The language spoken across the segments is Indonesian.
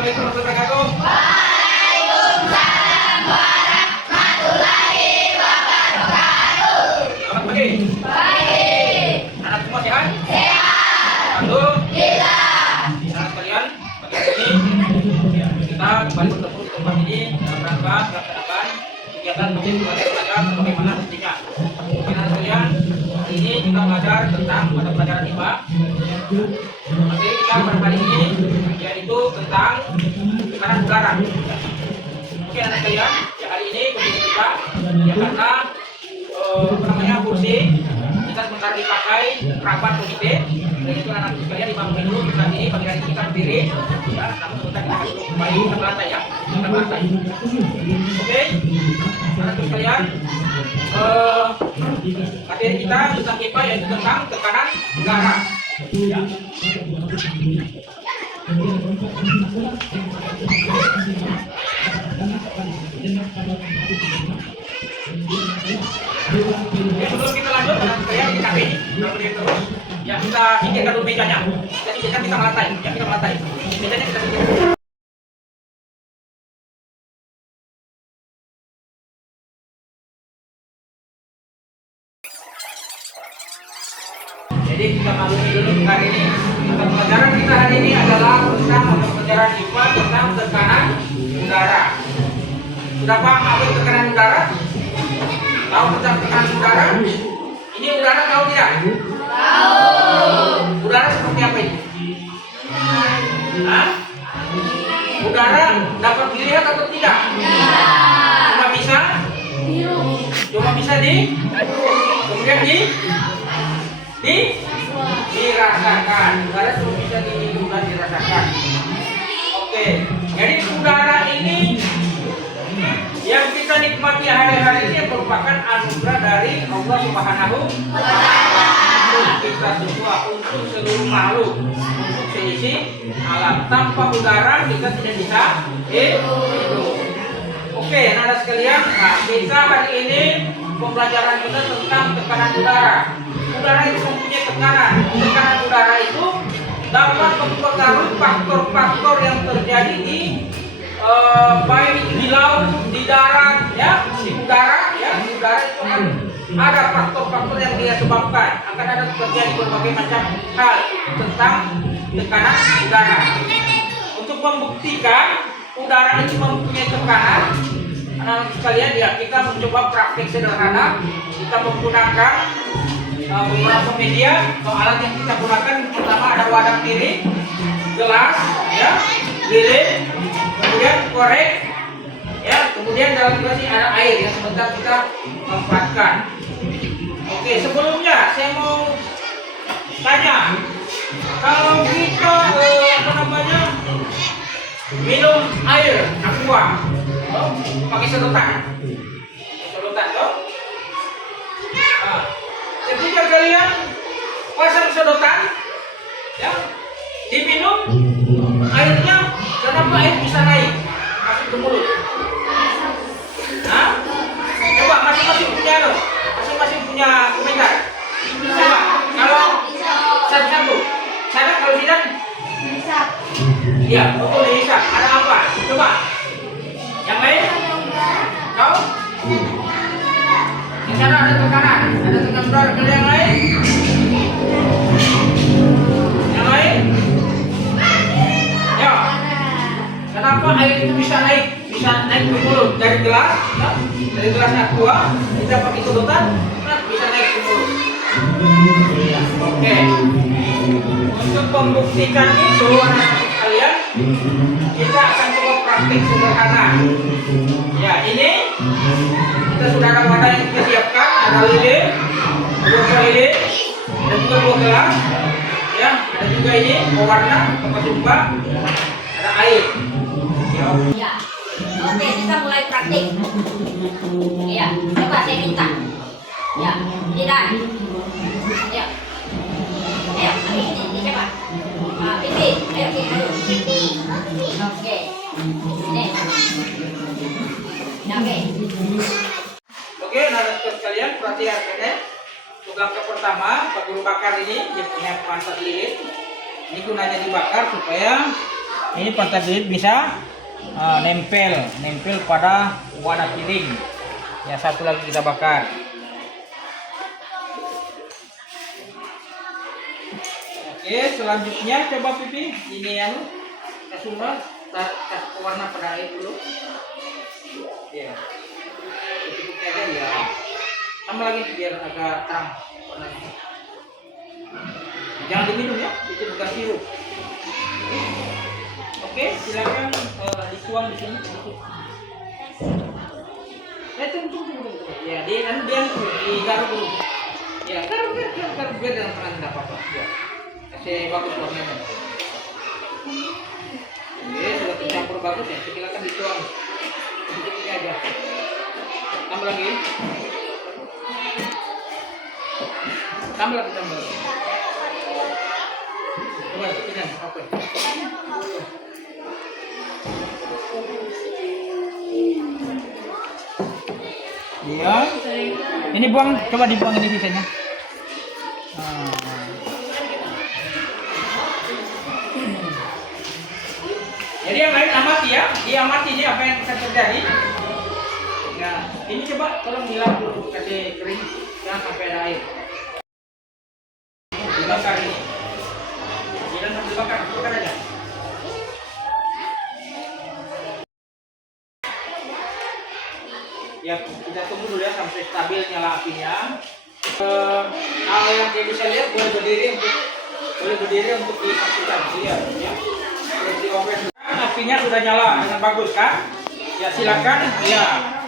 Assalamualaikum warahmatullahi wabarakatuh. Waalaikumsalam warahmatullahi wabarakatuh. Selamat pagi. Pagi. Anak semua sehat? Sehat. Alhamdulillah. Anak kalian, pagi ini kita kembali bertemu di tempat ini dalam rangka melaksanakan kegiatan rutin belajar sebagaimana mestinya. Anak kalian, hari ini kita belajar tentang mata pelajaran IPA. Materi kita pada kali ini yaitu tentang tekanan udara. Oke anak kalian, ya hari ini kursi kita ya karena kursi kita sebentar dipakai rapat komite. Dan itu anak sekalian dibangun dulu saat ini pagi hari kita berdiri. Ya, namun sebentar kita duduk kembali kita melantai ya, kita melantai. Oke, anak sekalian, materi kita tentang IPA yaitu tentang tekanan udara. Ya. Sebelum kita lanjut, saya di kafe ini, terus. Ya kita singkirkan dulu mejanya. Jadi kita melantai, ya kita melantai. Mejanya kita singkirkan. Jadi kita masuk dulu hari ini. Mata pelajaran kita hari ini adalah tentang mata pelajaran IPA tentang tekanan udara. Sudah paham apa itu tekanan udara? Tahu tentang tekanan udara? Ini udara tahu tidak? Tahu. Udara seperti apa ini? Hah? Udara dapat dilihat atau tidak? Cuma bisa? Cuma bisa kemudian dirasakan. Udara cuma bisa dihirup dan dirasakan. Oke, jadi udara ini yang kita nikmati hari-hari ini merupakan anugerah dari Allah Subhanahu wa Ta'ala untuk kita semua, untuk seluruh makhluk, untuk seisi alam. Tanpa udara kita tidak bisa hidup. Oke, anak-anak sekalian, kita hari ini pembelajaran kita tentang tekanan udara. Udara itu mempunyai tekanan. Tekanan udara itu dapat mempengaruhi faktor-faktor yang terjadi di baik di laut, di darat, ya, di udara, ya, di udara itu kan ada faktor-faktor yang dia sebabkan. Akan ada terjadi berbagai macam hal tentang tekanan udara. Untuk membuktikan udara itu mempunyai tekanan, anak-anak sekalian, ya kita mencoba praktik sederhana. Kita menggunakan beberapa media atau alat yang kita gunakan. Pertama ada wadah piring, gelas, ya, lilin, kemudian korek, ya, kemudian dalam gelas ini ada air yang sebentar kita manfaatkan. Oke, sebelumnya saya mau tanya, kalau kita minum air aqua, pakai sedotan, toh? Nah, ketika kalian pasang sedotan, ya, diminum airnya, kenapa air bisa naik masuk ke mulut? Hah? Coba masing-masing punya komentar. Coba kalau satu-satu, sadar kalau tidak? Iya, betul bisa. Ada apa? Coba. Yang lain? Kau? Di sana ada tekanan, ada tekanan udara. Kalau yang lain? Yang lain? Ya. Kenapa air itu bisa naik ke mulut dari gelas, ya? Dari gelas aqua kita pakai sedotan, bisa naik ke mulut. Oke. Untuk membuktikan itu, anak-anak sekalian, kita akan coba praktik sederhana. Ya, ini kita sudah ada wadah yang kita siapkan, ada lilin, dua lilin, dan juga dua gelas, ya, ada juga ini pewarna, tempat tumpah, ada air. Ya. Oke, kita mulai praktik. Ya, coba saya minta. Ya, tidak. Ya. Ayo, ini coba. Pipi, ayo. Oke. Ini. Oke. Oke, anak-anak sekalian, perhatikan ini. Untuk langkah pertama, Pak Guru bakar ini dia punya pemanfaat lilin. Ini gunanya dibakar supaya ini pantat lilit bisa nempel pada wadah piring. Ya, satu lagi kita bakar. Oke, selanjutnya coba Pipi ini kasih warna pada air dulu. Ya, cukupnya aja ya. Tambah lagi biar agak terang warnanya. Jangan diminum ya, itu bukan sirup. Oke, silakan dituang di sini. Tunggu. Ya, dia digaruk dulu. Ya, garuk biar dalam tangan tidak apa-apa. Ya, kasih bagus warnanya. Oke, sudah tercampur bagus ya. Silakan dituang. Sedikitnya aja. Tambah lagi. Tambah lagi. Coba kita oke. Iya. Ini buang, coba dibuang ini sisanya. Jadi yang lain amati ya, diamati ini apa yang akan terjadi. Nah, ini coba tolong dilap dulu, kasih kering, jangan sampai ada air. Dibakar ini. Jangan sampai bakar aja. Ya, kita tunggu dulu ya sampai stabil nyala apinya. Kalau yang dia bisa lihat boleh berdiri untuk disaksikan. Lihat ya. Apinya sudah nyala dengan bagus kan? Ya silakan ya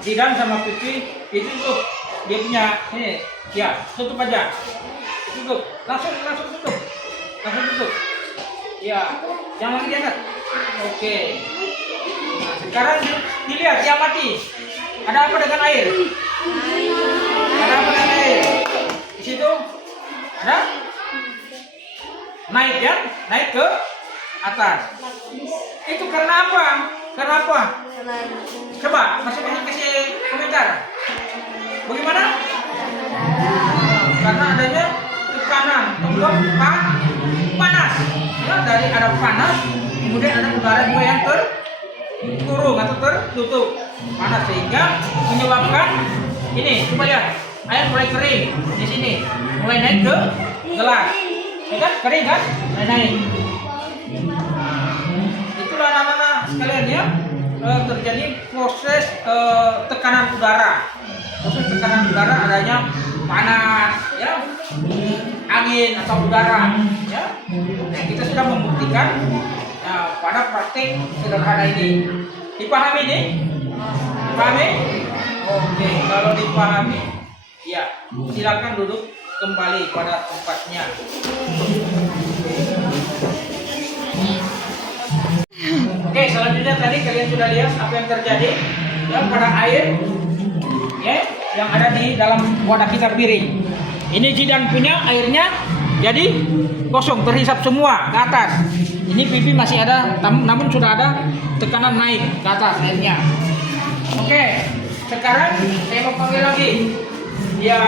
Zidan sama Pipi itu tuh dia punya ini ya tutup aja. Tutup. Langsung tutup. Ya, jangan lagi diangkat. Oke. Nah, sekarang dilihat dia mati. Ada apa dengan air? Di situ ada naik ya, naik ke atas. Itu karena apa? Coba masing-masing kasih komentar. Bagaimana? Karena adanya tekanan tombol panas. Ya, dari ada panas, kemudian ada udara juga yang terkurung atau tertutup panas sehingga menyebabkan ini. Coba lihat, air mulai kering di sini, mulai naik ke gelas. Ya kan? Kering kan? Mulai naik. Itulah anak-anak sekalian ya, terjadi proses tekanan udara. Proses tekanan udara adanya panas, ya, angin atau udara, ya. Nah, kita sudah membuktikan pada praktik sederhana ini. Dipahami ini? Dipahami? Oke, kalau dipahami, ya silakan duduk kembali pada tempatnya. Oke, selanjutnya tadi kalian sudah lihat apa yang terjadi ya pada air ya yang ada di dalam wadah kita piring. Ini Zidan punya airnya jadi kosong, terhisap semua ke atas. Ini Pipi masih ada, namun sudah ada tekanan naik ke atas airnya. Oke, sekarang saya mau panggil lagi. Ya,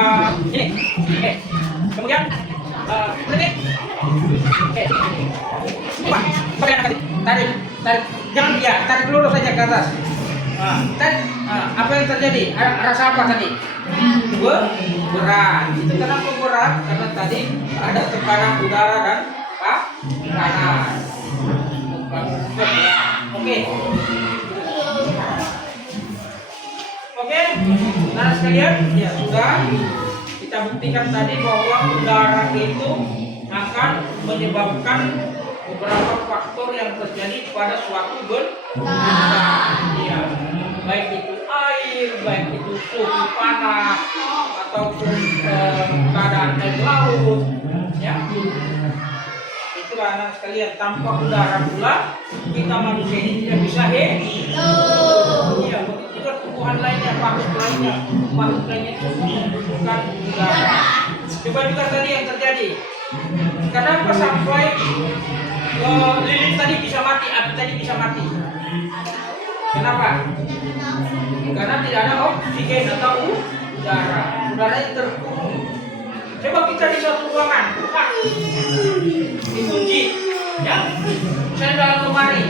ini. Oke. Kemudian berhenti. Oke. Coba, kalian tarik. Jangan dia, tarik dulu saja ke atas. Apa yang terjadi? Rasa apa tadi? Berat. Itu kenapa berat? Karena tadi ada tekanan udara dan panas. Oke, nah sekalian ya sudah kita buktikan tadi bahwa udara itu akan menyebabkan beberapa faktor yang terjadi pada suatu benda. Ya, baik itu air, baik itu suhu panas ataupun keadaan air laut. Ya, itulah anak sekalian, tanpa udara pula kita manusia ini tidak bisa hidup. Ya, begitu juga tumbuhan lainnya, makhluk lainnya itu membutuhkan udara. Coba juga tadi yang terjadi. Kenapa sampai lilin tadi bisa mati, api tadi bisa mati? Kenapa? Karena tidak ada oksigen atau udara. Udaranya terkurung. Coba kita di suatu ruangan, dikunci, Ya, misalnya dalam lemari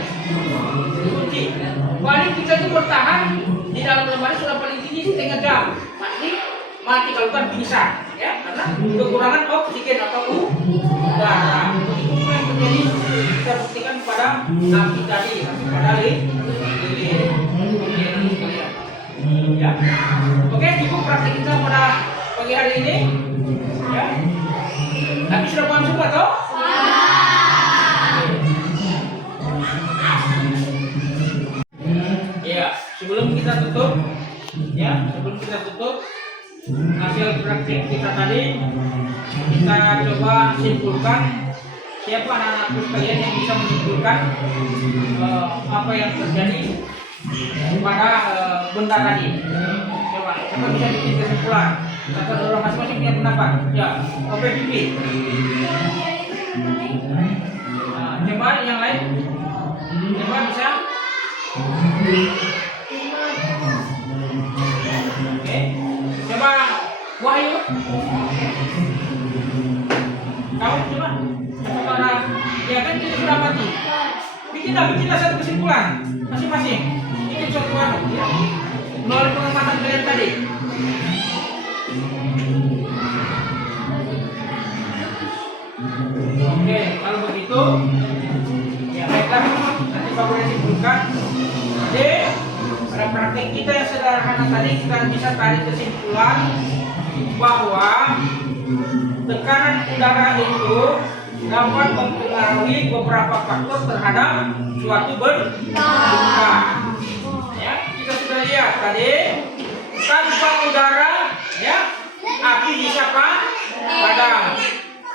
dikunci. Paling kita itu bertahan di dalam lemari sudah paling tinggi setengah jam. Mati kalau kan pingsan, ya, karena kekurangan oksigen atau udara. Itu yang terjadi kita buktikan pada api tadi, pada lilin. Ya, oke, cukup praktek kita pada pagi hari ini. Ya, tapi sudah paham semua toh? Ya, sebelum kita tutup, hasil praktek kita tadi, kita coba simpulkan. Siapa anak-anakku sekalian yang bisa menyimpulkan apa yang terjadi pada benda tadi? Coba, siapa bisa bikin kesimpulan? Atau orang masing-masing punya pendapat? Ya, oke, Pipi. Coba yang lain, coba bisa. Oke, coba Wahyu. Kamu coba. Pada, ya kan kita sudah mati. Bikinlah satu kesimpulan masing-masing. Bikin suatu ya. Melalui pengamatan kalian tadi. Oke, kalau begitu, ya baiklah, nanti Pak boleh simpulkan. Jadi, pada praktek kita yang sederhana tadi kita bisa tarik kesimpulan bahwa tekanan udara itu dapat mempengaruhi beberapa faktor terhadap suatu benda. Ya, kita sudah lihat tadi, tanpa udara, ya, api bisa padam.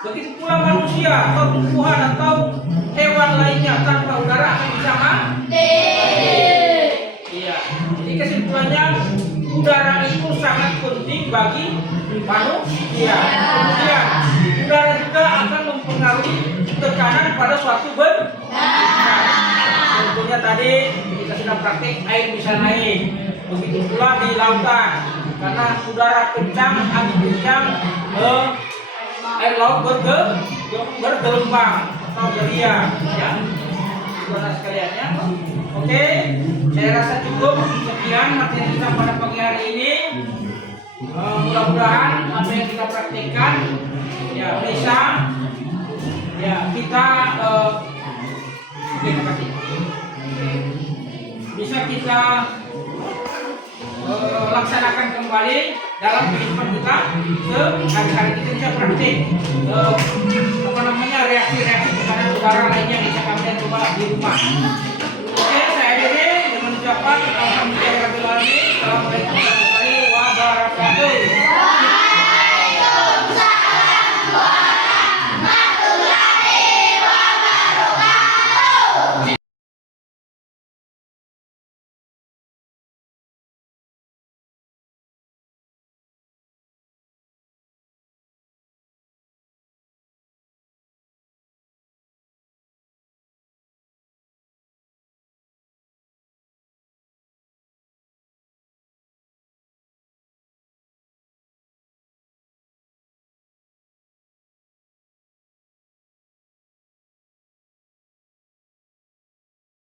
Begitu pula manusia atau tumbuhan atau hewan lainnya tanpa udara akan bisa mati. Iya. Jadi kesimpulannya udara itu sangat penting bagi manusia. Kemudian udara juga akan mempengaruhi tekanan pada suatu benda. Contohnya tadi kita sudah praktik air bisa naik. Begitu pula di lautan karena udara kencang, angin kencang, air laut bergelombang atau beriak, ya. Saudara sekalian, ya. Oke, saya rasa cukup sekian materi kita pada pagi hari ini. Mudah-mudahan apa yang kita praktikkan ya bisa ya kita bisa kita laksanakan kembali dalam kehidupan kita sehari-hari. Kita bisa praktik reaksi-reaksi kepada udara lainnya bisa kalian coba di rumah.